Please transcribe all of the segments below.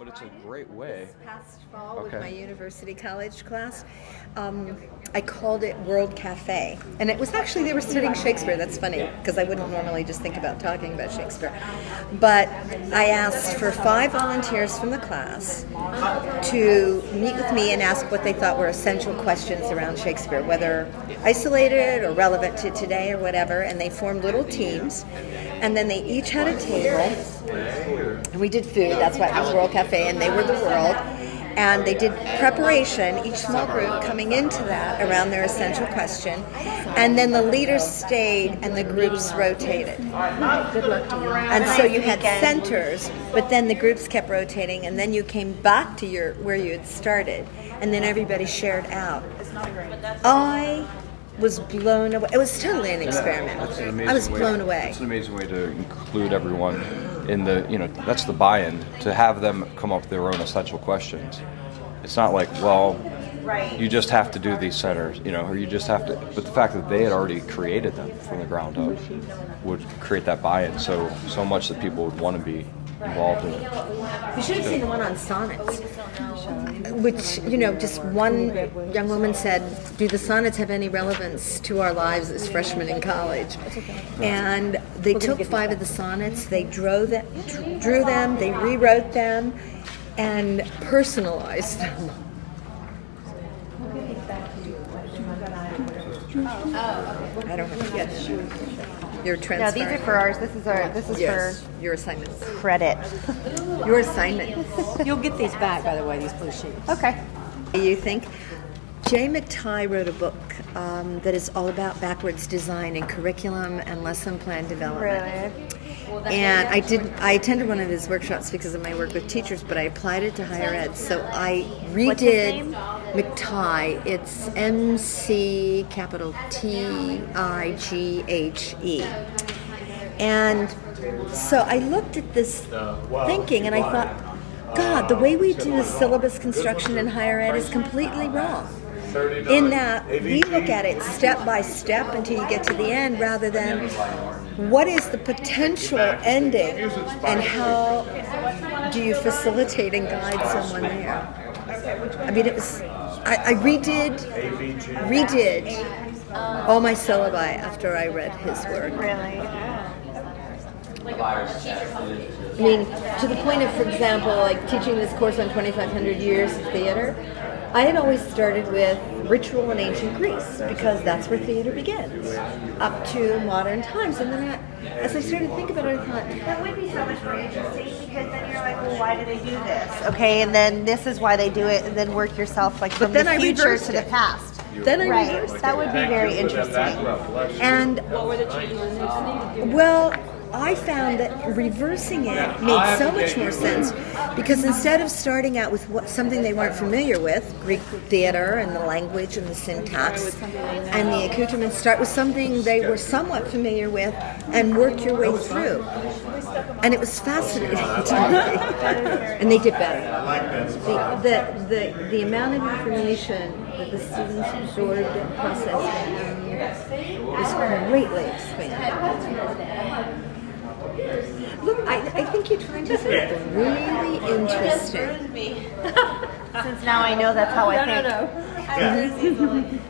but it's a great way. This past fall with my university college class, I called it World Cafe. And it was actually, they were studying Shakespeare. That's funny, because I wouldn't normally just think about talking about Shakespeare. But I asked for 5 volunteers from the class to meet with me and ask what they thought were essential questions around Shakespeare, whether isolated or relevant to today or whatever. And they formed little teams. And then they each had a table. And we did food. That's why it was World Cafe. And they were the world. And they did preparation, each small group coming into that around their essential question. And then the leaders stayed and the groups rotated. Good luck to you. And so you had centers, but then the groups kept rotating, and then you came back to where you had started, and then everybody shared out. I was blown away. It was totally an experiment. I was blown away. It's an amazing way to include everyone in the, that's the buy-in, to have them come up with their own essential questions. It's not like, well, you just have to do these centers, or you just have to, but the fact that they had already created them from the ground up would create that buy-in so much that people would want to be involved in it. You should have seen the one on sonnets, which, just one young woman said, do the sonnets have any relevance to our lives as freshmen in college? And they took 5 of the sonnets, they drew them, they rewrote them, and personalized them. I don't know. Yes. Your transfer. No, these are for ours. This is for your assignment. Credit. Your assignment. You'll get these back, by the way, these blue sheets. Okay. You think? Jay McTighe wrote a book that is all about backwards design and curriculum and lesson plan development. Really? And I attended one of his workshops because of my work with teachers, but I applied it to higher ed. So I redid McTighe. It's McTighe. And so I looked at this thinking and I thought, God, the way we do syllabus construction in higher ed is completely wrong. In that we look at it step by step until you get to the end, rather than what is the potential ending and how do you facilitate and guide someone there. I mean, it was, I redid all my syllabi after I read his work. Really? I mean, to the point of, for example, like teaching this course on 2,500 years of theater, I had always started with ritual in ancient Greece because that's where theater begins, up to modern times. And then as I started to think about it, I thought, That would be so much more interesting, because then you're like, well, why do they do this? Okay, and then this is why they do it, and then work yourself like from the future to the past. Then I Right, reversed it. that would be very interesting. And well, I found that reversing it made so much more sense, because instead of starting out with something they weren't familiar with, Greek theater and the language and the syntax and the accoutrements, start with something they were somewhat familiar with and work your way through. And it was fascinating to me. And they did better. The amount of information that the students absorbed and processed was greatly expanded. Look, I think you're trying to say something really interesting. Since now I know that's how I think.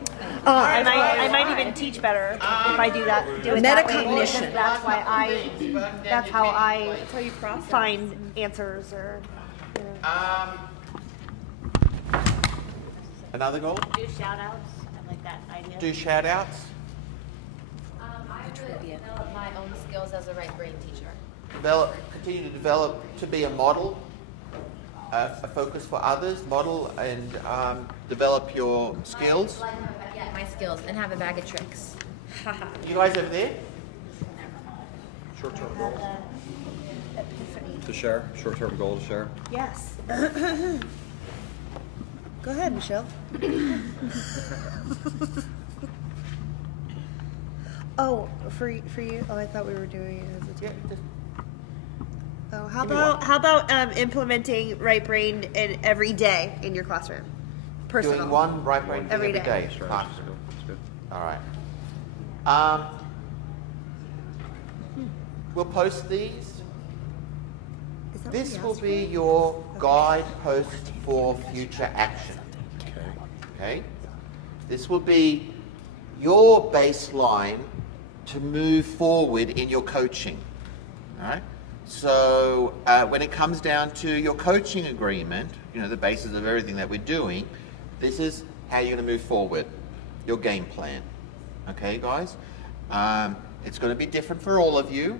I might even teach better if I do that. Do it that way, Metacognition. That's how I find answers or. Another goal? Do shout outs. I like that idea. Do shout outs. I really develop my own skills as a right brain teacher. Continue to develop to be a model, a focus for others, model and develop your skills. My skills and have a bag of tricks. You guys over there? Short-term goal to share. Short-term goal to share. Yes. Go ahead, Michelle. Oh, for you? Oh, I thought we were doing it as a team. Oh, how about implementing right brain in every day in your classroom? Personal. Doing one right brain thing every day. That's Classroom. good. All right. We'll post these. This will be your guidepost for future action. Okay? This will be your baseline to move forward in your coaching. All right? So when it comes down to your coaching agreement, you know, the basis of everything that we're doing, this is how you're going to move forward, your game plan. Okay, guys? It's going to be different for all of you,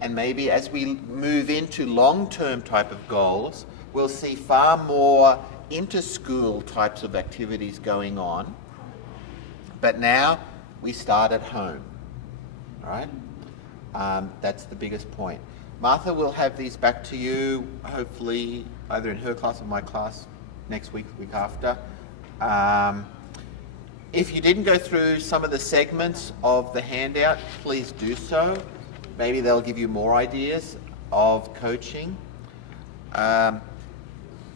and maybe as we move into long-term type of goals, we'll see far more inter-school types of activities going on. But now we start at home. All right? That's the biggest point. Martha will have these back to you, hopefully either in her class or my class next week, week after. If you didn't go through some of the segments of the handout, please do so. Maybe they'll give you more ideas of coaching. Can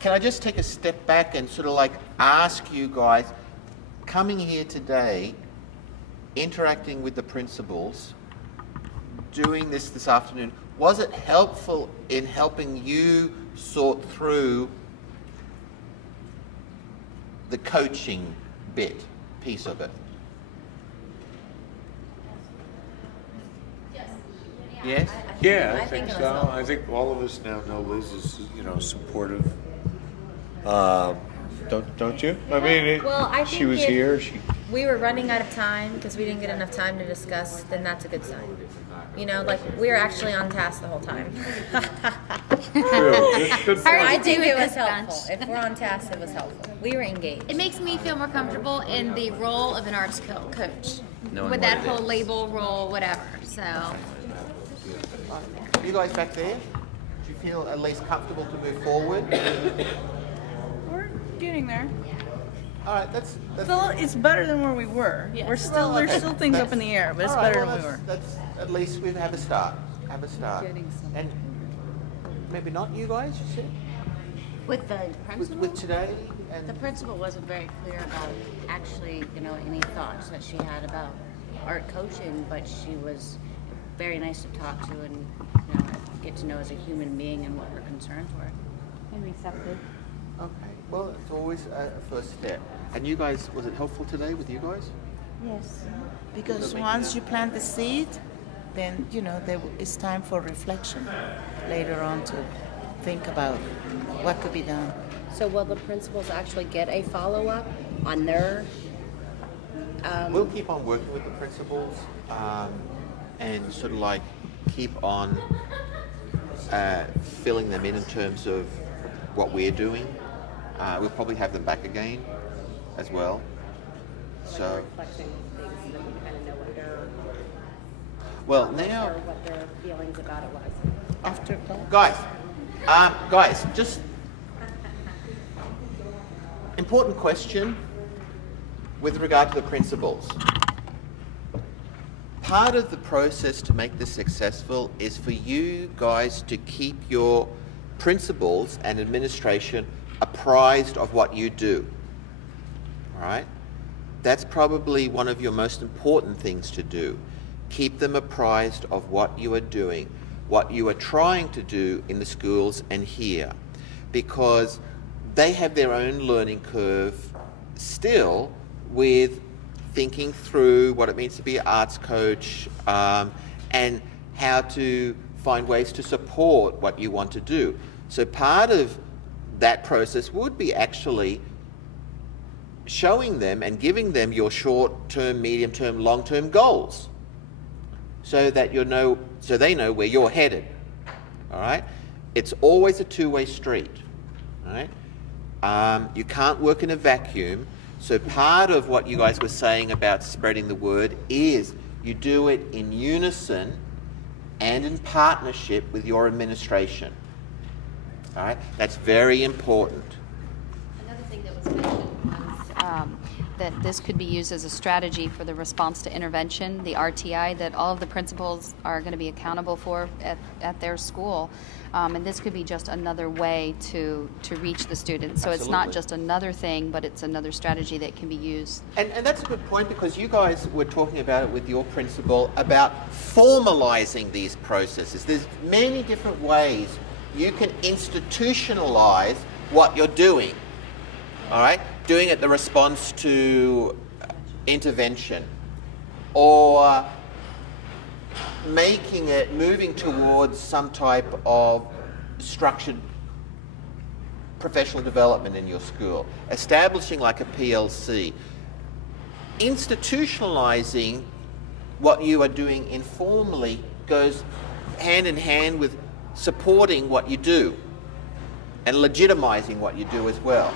I just take a step back and sort of like ask you guys, coming here today, interacting with the principals, doing this afternoon, was it helpful in helping you sort through the coaching piece of it? Yes? Yeah, I think so. I think all of us now know Liz is, you know, supportive. Don't you? I mean, Well, I she think was if here. we were running out of time because we didn't get enough time to discuss, then that's a good sign. You know, like we were actually on task the whole time. Good I point. think it was helpful. If we're on task, it was helpful. We were engaged. It makes me feel more comfortable in the role of an arts coach. Knowing with what that it whole is. label, role, whatever. So, You guys back there, do you feel at least comfortable to move forward? We're getting there. All right, that's Still, it's better than where we were. There's still things up in the air, but it's all right, better well, than we were. That's at least we have a start. Have a start. And maybe not you guys, you said? With the principal? With today? And The principal wasn't very clear about actually, you know, any thoughts that she had about art coaching, but she was very nice to talk to and, you know, get to know as a human being and what her concerns were. And receptive. okay, well, it's always a first step. And you guys, was it helpful today with you guys? Yes, because once you plant the seed, then, you know, it's time for reflection later on to think about what could be done. So will the principals actually get a follow-up on their... We'll keep on working with the principals and sort of like keep on filling them in terms of what we're doing. We'll probably have them back again as well. So, reflecting things so that we kind of know what their... well, now, or what their feelings about it was. After that, guys, just important question with regard to the principals. Part of the process to make this successful is for you guys to keep your principals and administration apprised of what you do. All right? That's probably one of your most important things to do. Keep them apprised of what you are doing, what you are trying to do in the schools and here, because they have their own learning curve still with thinking through what it means to be an arts coach and how to find ways to support what you want to do. So part of that process would be actually showing them and giving them your short-term, medium-term, long-term goals, so that so they know where you're headed. All right? It's always a two-way street. All right? You can't work in a vacuum. So part of what you guys were saying about spreading the word is you do it in unison and in partnership with your administration. All right? That's very important. another thing that was mentioned was that this could be used as a strategy for the response to intervention, the RTI, that all of the principals are going to be accountable for at their school. And this could be just another way to reach the students. So It's not just another thing, but it's another strategy that can be used. And that's a good point, because you guys were talking about it with your principal about formalizing these processes. There's many different ways you can institutionalize what you're doing. All right? Doing it the response to intervention, or making it, moving towards some type of structured professional development in your school, establishing like a PLC, institutionalizing what you are doing informally goes hand in hand with supporting what you do and legitimizing what you do as well.